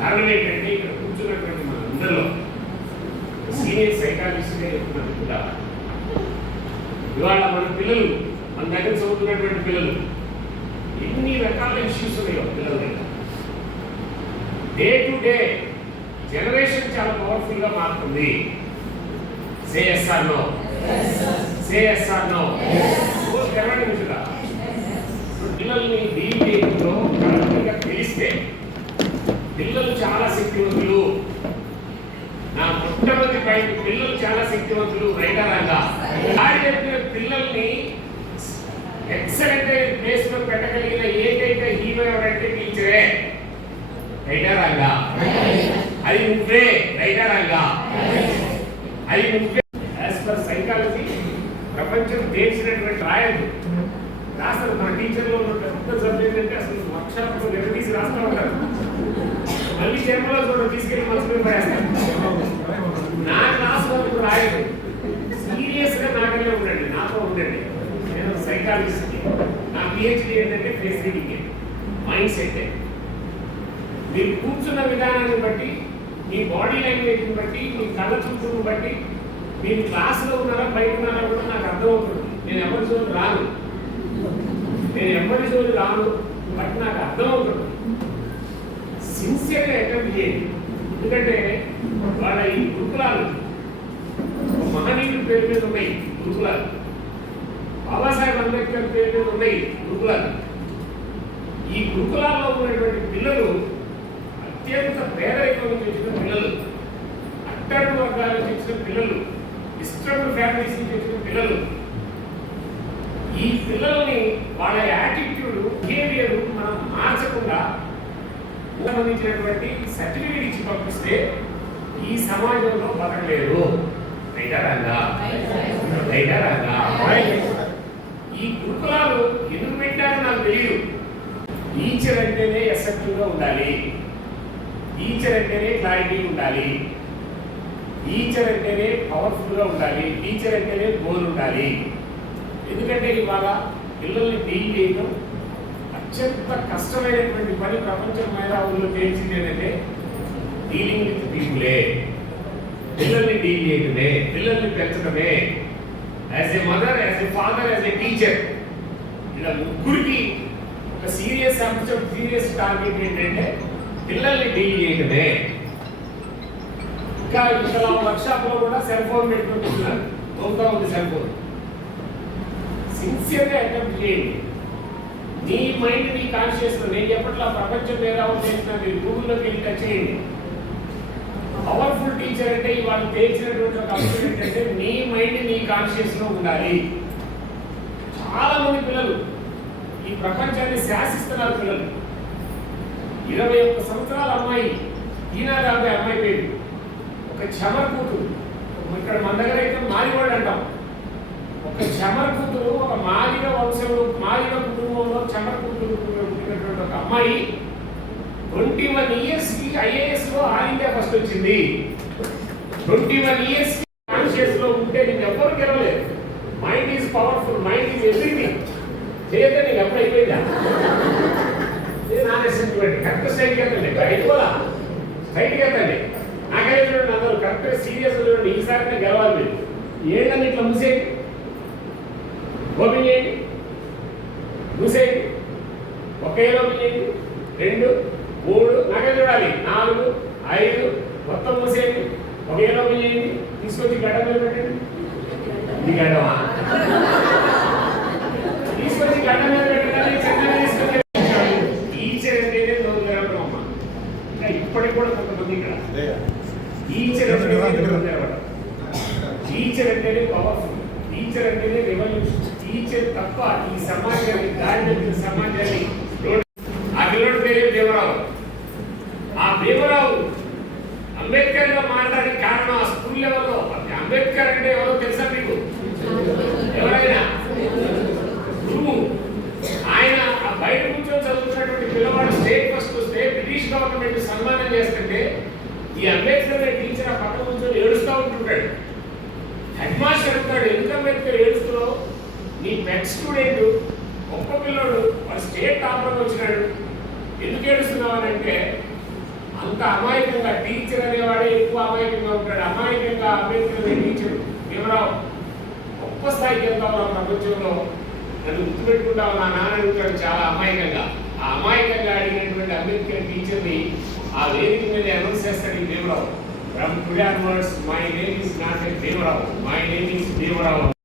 కారణం ఏంటంటే ఇక్కడ కూర్చున్నటువంటి మన అందరిలో సీనియర్ సైకాలజిస్ట్గా చెప్తున్నారు కూడా ఇవాళ మన పిల్లలు మన దగ్గర చదువుతున్నటువంటి పిల్లలు ఎన్ని రకాల ఇష్యూస్ ఉన్నాయో పిల్లల దగ్గర. డే టు డే జనరేషన్ చాలా పవర్ఫుల్ గా మారుతుంది. Say yes or no, say yes or no. పిల్లల్ని డీల్ చేయడంలో కరెక్ట్గా తెలిస్తే పిల్లలు చాలా శక్తివంతులు. నా మొట్టమొదటి పాయింట్, పిల్లలు చాలా శక్తివంతులు. రైటా రాంగా చెప్పిన పిల్లల్ని ఎక్సలెంట్ ప్లేస్ లో పెట్టగలిగిన ఏకైక హీరో ఎవరంటే టీచరే. రైటా రాంగా అది నువ్వే. రైటా రాంగా అది నువ్వే. యాజ్ పర్ సైకాలజీ ప్రపంచం తెలిసినటువంటి రాయదు రాస్తారు. మన టీచర్లో ఉన్న పెద్ద సబ్జెక్ట్ అంటే అసలు వర్క్షాప్ నిలదీసి రాస్తూ ఉంటారు. మళ్ళీ జన్మలో చూడ తీసుకెళ్ళి మనసులో రాస్తారు. నా క్లాస్లో రాయదు. సీరియస్గా నాకనే ఉండండి, నాతో ఉండండి. నేను సైకాలజిస్ట్. నా పిహెచ్డి ఏంటంటే ఫేస్ రీడింగ్, మైండ్ సెట్. మీరు కూర్చున్న విధానాన్ని బట్టి, మీ బాడీ లాంగ్వేజ్ని బట్టి, మీ కళ్ళ చూపును బట్టి మీరు క్లాస్లో ఉన్నారా బయట ఉన్నారా కూడా నాకు అర్థమవుతుంది. నేను ఎవరి జోలు రాను, బట్ నాకు అర్థమవుతుంది. సిన్సియర్గా అటెంప్ట్ చేయండి. ఎందుకంటే వాళ్ళ ఈ గురుకులాలు మహనీయుడి పేరు మీద ఉన్నాయి గురుకులాలు, బాబాసాహెబ్ అంబేద్కర్ పేరు మీద ఉన్నాయి గురుకులాలు. ఈ గురుకులాల్లో ఉన్నటువంటి పిల్లలు అత్యంత పేదరికం నుంచి వచ్చిన పిల్లలు, అట్టడుగు వర్గాల నుంచి వచ్చిన పిల్లలు, డిస్టర్బ్డ్ ఫ్యామిలీస్ నుంచి వచ్చిన పిల్లలు. ఈ పిల్లల్ని వాళ్ళ యాటిట్యూడ్, బిహేవియర్ మనం మార్చకుండా సంబంధించినటువంటి సర్టిఫికేట్ ఇచ్చి పంపిస్తే ఈ సమాజంలో బతకలేరు. ఈ గురుకులాలు ఎందుకు పెట్టారో నాకు తెలియదు. టీచర్ అంటేనే ఎఫెక్టివ్గా ఉండాలి, టీచర్ అంటేనే క్లారిటీ ఉండాలి, టీచర్ అంటేనే పవర్ఫుల్గా ఉండాలి, టీచర్ అంటేనే గోల్ ఉండాలి. ఎందుకంటే ఇవాళ పిల్లల్ని డీల్ చేయడం అత్యంత కష్టమైనటువంటి పని. ప్రపంచం మేధావుల్లో తేల్చింది ఏంటంటే డీలింగ్ విత్ పీపులే. పిల్లల్ని డీల్ చేయడమే, పిల్లల్ని పెంచడమే. As a mother, as a father, as a teacher, ఇలా ముగ్గురికి ఒక సీరియస్ అంశం, సీరియస్ టార్గెట్ ఏంటంటే పిల్లల్ని డీల్ చేయడమే. ఇంకా ఇక్కడ వర్క్షాప్ లో కూడా సెల్ ఫోన్ పెట్టుకుంటున్నారు. అవుతా ఉంది సెల్ ఫోన్. సిన్సియర్గా అటెంప్ట్ చేయండి. నీ మైండ్, నీ కాన్షియస్. నేను చెప్పట్లా ప్రపంచం మేధావులు చేసిన మీరు గూగుల్లోకి వెళ్ళి టచ్ చేయండి. పవర్ఫుల్ టీచర్ అంటే ఇవాళ తేల్చినటువంటి ఒక అంశం ఏంటంటే నీ మైండ్, నీ కాన్షియస్ లో ఉండాలి. చాలా మంది పిల్లలు ఈ ప్రపంచాన్ని శాసిస్తున్నారు. పిల్లలు 21 సంవత్సరాల అమ్మాయి, ఈనాడు అమ్మాయి పేరు ఒక చమర్ కూతురు. ఇక్కడ మన దగ్గర అయితే మారివాడు అంటాం. ఒక చమర్ కూతురు, ఒక మాదిగ వంశంలో, మాదిగ కుటుంబంలో చమర్ కూతురు పుట్టినటువంటి ఒక అమ్మాయి 21 years కి IAS లో ఆల్ ఇండియా ఫస్ట్ వచ్చింది. 21 years కి కాన్షియస్ లో ఉంటే నీకు ఎవ్వరు గెలవలేదు. Mind is powerful, mind is everything. చేస్తే నీకు ఎప్పుడు అయిపోయిందా? కరెక్ట్ స్ట్రైట్కి ఎత్తండి, అయిపోలా స్ట్రైట్కి ఎత్తండి. నాకైతే చూడండి, అందరూ కరెక్ట్గా సీరియస్ చూడండి. ఈసారి గెలవాలి మీరు. ఏంటని ఇట్లా మూసేయండి, ఓపెన్ చేయండి, మూసేయండి. ఒకే ఓపెన్ చేయండి, 2, 3, నాకే చూడాలి, 4, 5 మొత్తం మూసేయండి. ఒకే ఓపెన్ చేయండి, తీసుకొచ్చి గడ్డ మీద పెట్టండి. ఇది గడ్డమా? తీసుకొచ్చి గడ్డ మీద పెట్టండి. చిన్నగా తీసుకొచ్చి టీచర్ అంటేనే నోరు తెరవడం అమ్మ. ఇంకా ఇప్పటికి కూడా కొంతమంది ఇక్కడ టీచర్ అంటేనే టీచర్ అంటేనే పవర్ఫుల్, టీచర్ అంటేనే రెవల్యూషన్. టీచర్ తప్ప ఈ సమాజాన్ని, దారి సమాజాన్ని. ఆ పిల్లడి పేరే భీమరావు. ఆ భీమరావు అంబేద్కర్ గా మారడానికి కారణం ఆ స్కూల్ లెవెల్లో. అంబేద్కర్ అంటే ఎవరో తెలుసా మీకు? ఎవరైనా గురువు. ఆయన ఆ బయట కూర్చొని చదువుతున్నటువంటి పిల్లవాడు స్టేట్ ఫస్ట్ వస్తే బ్రిటిష్ గవర్నమెంట్ సన్మానం చేస్తుంటే ఈ అంబేద్కర్ టీచర్ ఆ పక్కన కూర్చొని ఏడుస్తూ ఉంటుంటాడు. హెడ్ మాస్టర్ అడుగుతాడు, ఎందుకు అంబేద్కర్ ఏడుస్తున్నావు? నీ పెట్ స్టూడెంట్ గొప్ప పిల్లడు, వాడు స్టేట్ టాపర్ వచ్చినాడు, ఎందుకు ఏడుస్తున్నావు అని అంటే అంత అమాయకంగా టీచర్ అనేవాడే ఎక్కువ అమాయకంగా ఉంటాడు. అమాయకంగా అంబేద్కర్ అనే టీచర్ భీమరావు గొప్ప స్థాయికి వెళ్తావు నా ప్రపంచంలో, నన్ను గుర్తుపెట్టుకుంటావు నా నాన్న అడుగుతాడు చాలా అమాయకంగా. ఆ అమాయకంగా అడిగినటువంటి అంబేద్కర్ టీచర్ని ఆ వేదిక మీద అనౌన్స్ చేస్తాడు ఈ Bhimarao. From today onwards, my name is not a Bhimrao, my name is Bhimrao.